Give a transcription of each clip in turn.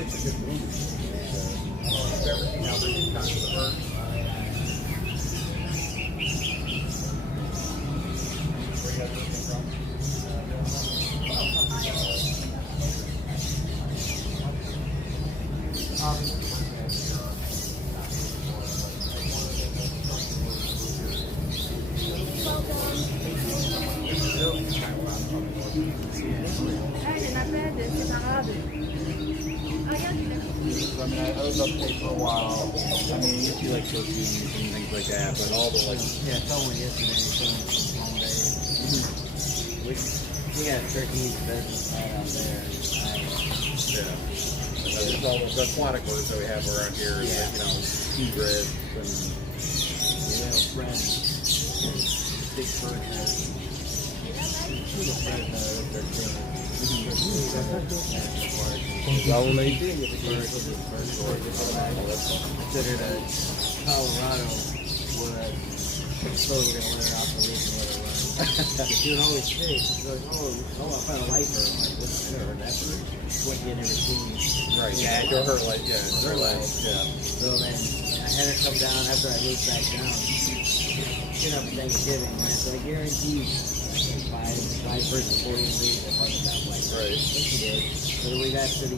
makes a good movie. I don't know if you've ever seen how they get to the bird. Where you guys looking from? I mean, I was up there for a while. I mean, you see like turkeys and things like that, but all the like. Yeah, it's only yesterday, so it's a long day. We got turkeys, pheasants right out there. Yeah. And there's all the aquatic birds that we have around here, Yeah. like, you know, egrets and. Little friend, big bird nest. Little friend they're doing. Well, when they do, Considered a Colorado would, so we're going to let her off the leash and let her run. She would always say, she's like, oh, I found a lifer. I'm like, what's her? That's what you never seen. right, yeah, go her like, yeah, her legs, yeah. So then I had her come down after I moved back down. Get up Thanksgiving, right? So I guarantee five birds before you leave the parking lot. Like, Right. I think she did. So then we got to the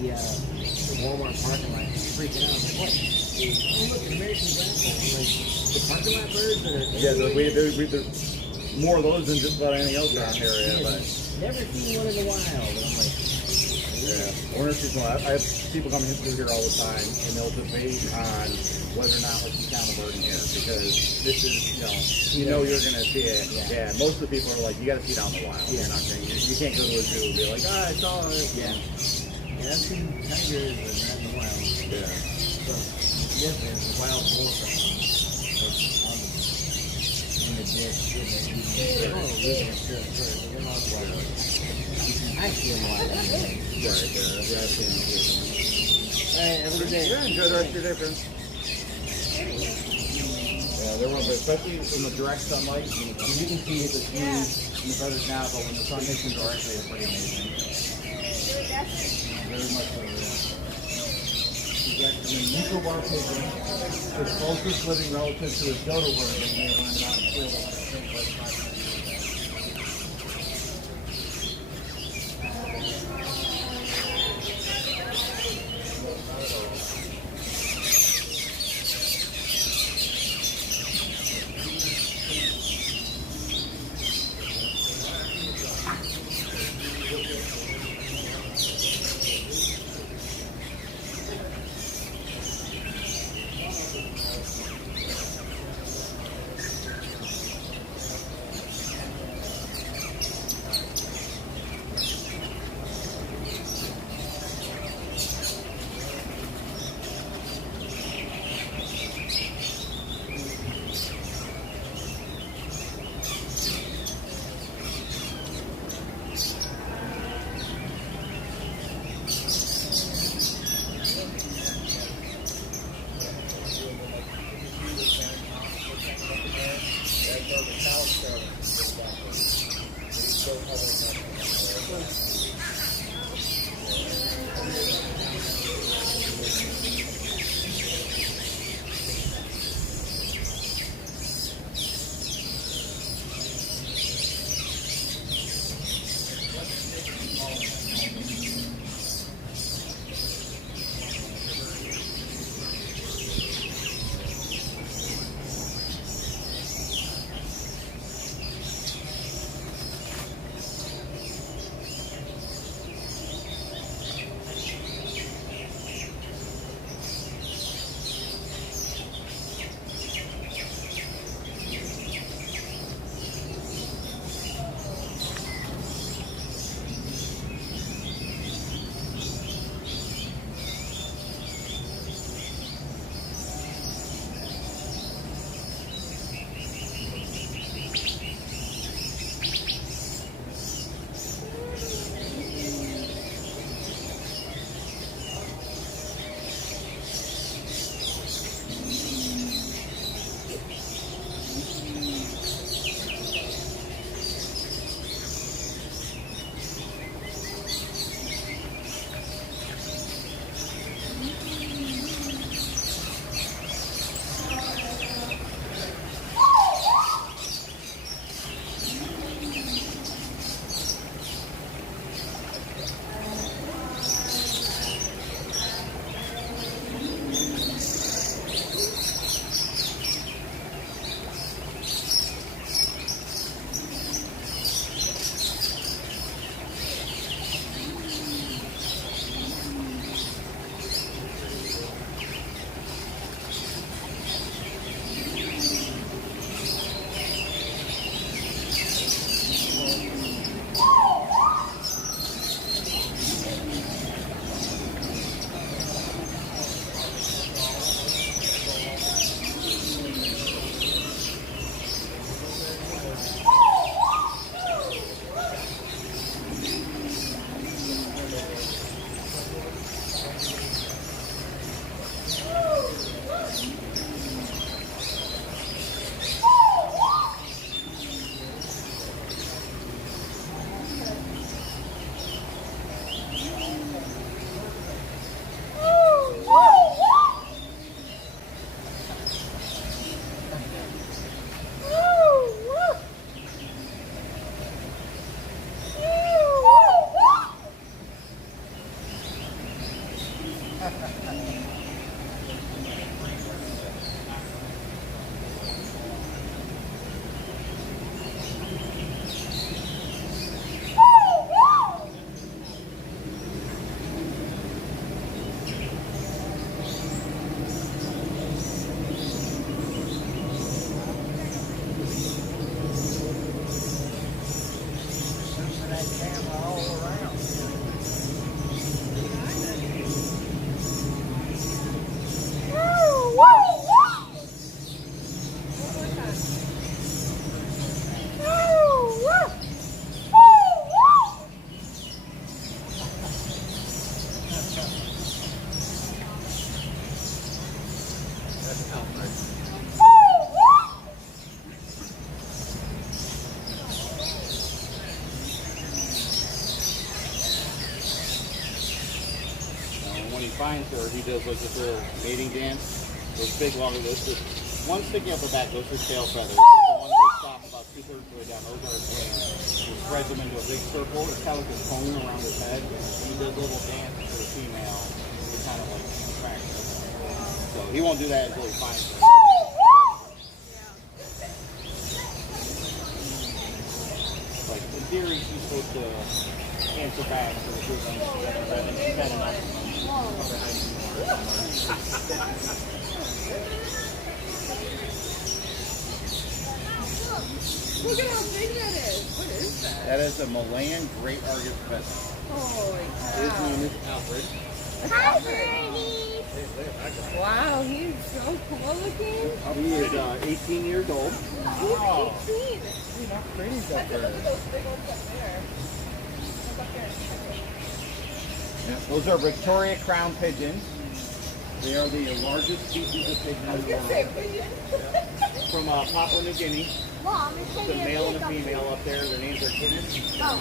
Walmart parking lot, freaking out. I'm like, what? Oh, look, American Grandpa. I'm like, the parking lot birds that are... Yeah, there's more of those than just about anything else around here, yeah, but... Never seen one in the wild. And I'm like... Yeah, winter season. I have people coming through here all the time, and they'll debate on whether or not like you count a bird in here because this is, you know you're gonna see it. Yeah. Most of the people are like, you got to see it out in the wild. Yeah. You're not gonna, you can't go to a zoo and be like, I saw it. Yeah. Yeah, I've seen tigers and not in the wild. Yeah. So, yes, there's a wild boar in the ditch. Oh, really? Sure. They're not wild. I feel wild. Right, yeah, I've seen it. Alright, have a good day. Yeah, enjoy the rest of your day, friends. Yeah, they're one of the, especially in the direct sunlight. I mean, you can see the view in the feathers now, but when the sun hits them directly, it's pretty amazing. Very much so, yeah. The Nico bar pigeon is closest living relative to his dodo bird that you may find out in Florida, like I think, like 5 years ago. camera all around. That's Alfred. When he finds her, he does like this little mating dance. Those big long, those one sticking up the back, those are tail feathers. But the ones that stop about 2/3 of the way down, those are his wings. He spreads them into a big circle. It's kind of like a cone around his head. And he does a little dance to the female to kind of like attract her. So he won't do that until he finds her. Like in theory, she's supposed to answer back for the good and she's had enough. Look at how big that is. What is that? That is a Malayan Great Argus pheasant. Holy His cow. name is Alfred. Hi, Birdie. Wow, he's so cool looking. He is 18 years old. He's 18. See, how pretty's up Look there. at those big ones up there. Look up there. Those are Victoria Crown pigeons. They are the largest species of pigeon I was in the going to say world. pigeon. From Papua New Guinea. Mom, It's a male and a female up there. Their names are Guinness. Oh.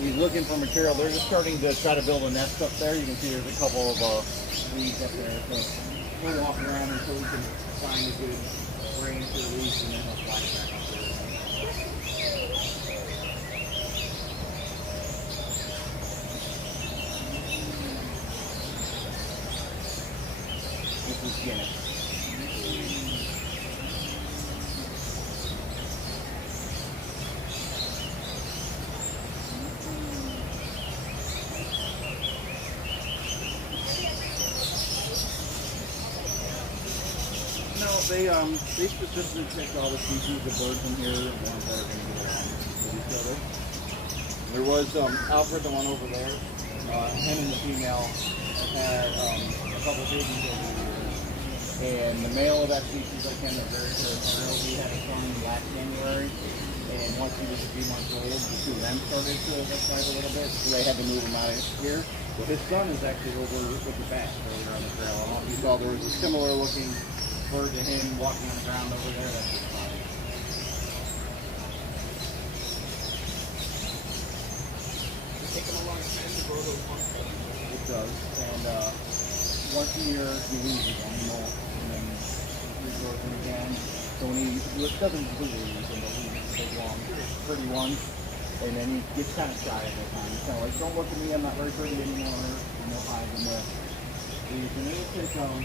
He's looking for material. They're just starting to try to build a nest up there. You can see there's a couple of weeds up there. So he'll walk around until he can find a good range for the weeds, and then he'll fly back up there. This is Guinness. No, they specifically pick all the species of birds in here, the ones that are going to get along with each other. There was Alfred, the one over there. Him and the female had a couple of babies over the years. And the male of that species, like him, are very territorial. He had a son last January. And once he was a few months old, the two of them started to fight a little bit. So they had to move him out of here. Well, his son is actually over with the back earlier on the trail. I don't know if you saw there was a similar looking bird to him walking on the ground over there. That's his father. Take him a long time to grow those ones. It does. And once a year, he loses them, and then he grows them again. So when he doesn't completely lose them, but he big, long, pretty ones. And then he gets kind of shy at that time. He's kind of like, don't look at me, I'm not very pretty anymore. And he'll hide in the leaves. And then he'll take them.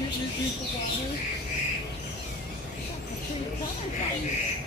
Drink the water. That's a pretty color.